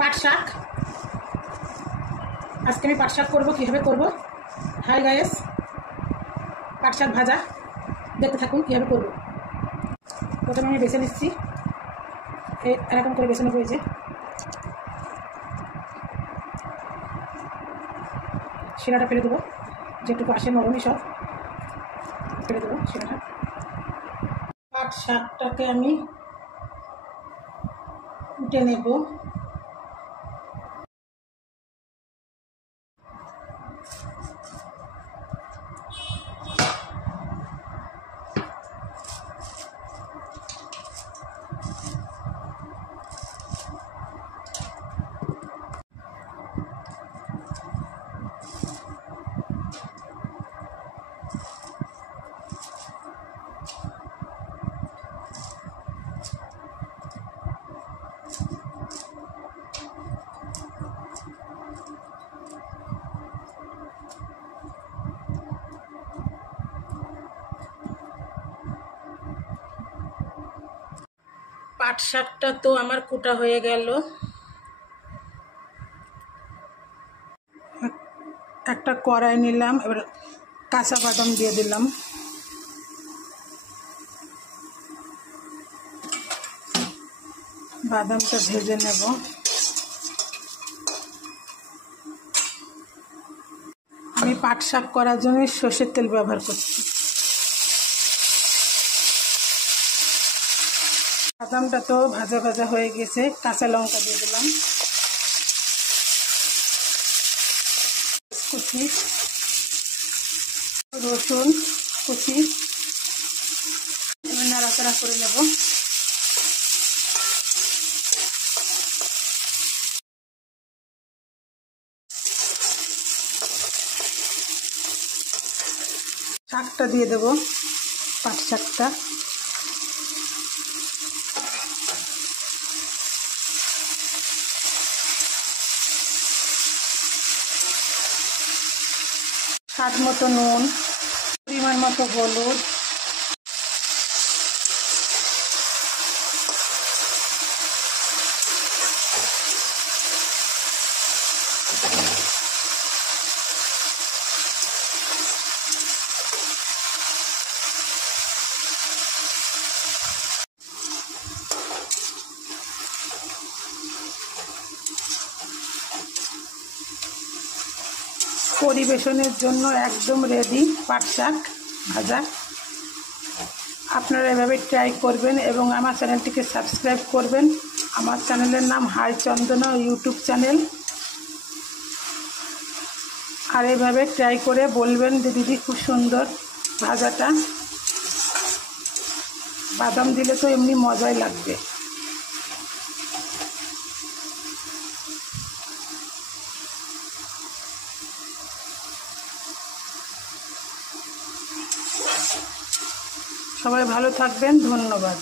পাট শাক। আজকে আমি পাট শাক করবো। কীভাবে করবো? হাই গাইস, পাট শাক ভাজা দেখতে থাকুন কীভাবে করবো। প্রথমে আমি বেছে নিচ্ছি, এরকম করে বেছে নেবো। এই যে শিরাটা ফেলে দেবো, যেটুকু আসে নরমই সব ফেলে দেবো শিরাটা। পাট শাকটাকে আমি উঠে নেব। পাট শাকটা তো আমার কুটা হয়ে গেল। একটা কড়াই নিলাম, এবার কাঁচা বাদাম দিয়ে দিলাম। বাদামটা ভেজে নেব। আমি পাট শাক করার জন্য সর্ষের তেল ব্যবহার করছি। বাদামটা তো ভাজা ভাজা হয়ে গেছে, কাঁচা লঙ্কা দিয়ে দিলাম, কুচি রসুন কুচি, নাড়াচাড়া করে নেব। শাকটা দিয়ে দেব, পাট শাকটা। স্বাদ মতো নুন, পরিমাণ মতো হলুদ, পরিবেশনের জন্য একদম রেডি পাট শাক ভাজা। আপনারা এভাবে ট্রাই করবেন এবং আমার চ্যানেলটিকে সাবস্ক্রাইব করবেন। আমার চ্যানেলের নাম হাই চন্দনা ইউটিউব চ্যানেল। আর এইভাবে ট্রাই করে বলবেন যে দিদি খুব সুন্দর ভাজাটা। বাদাম দিলে তো এমনি মজাই লাগবে। সবাই ভালো থাকবেন, ধন্যবাদ।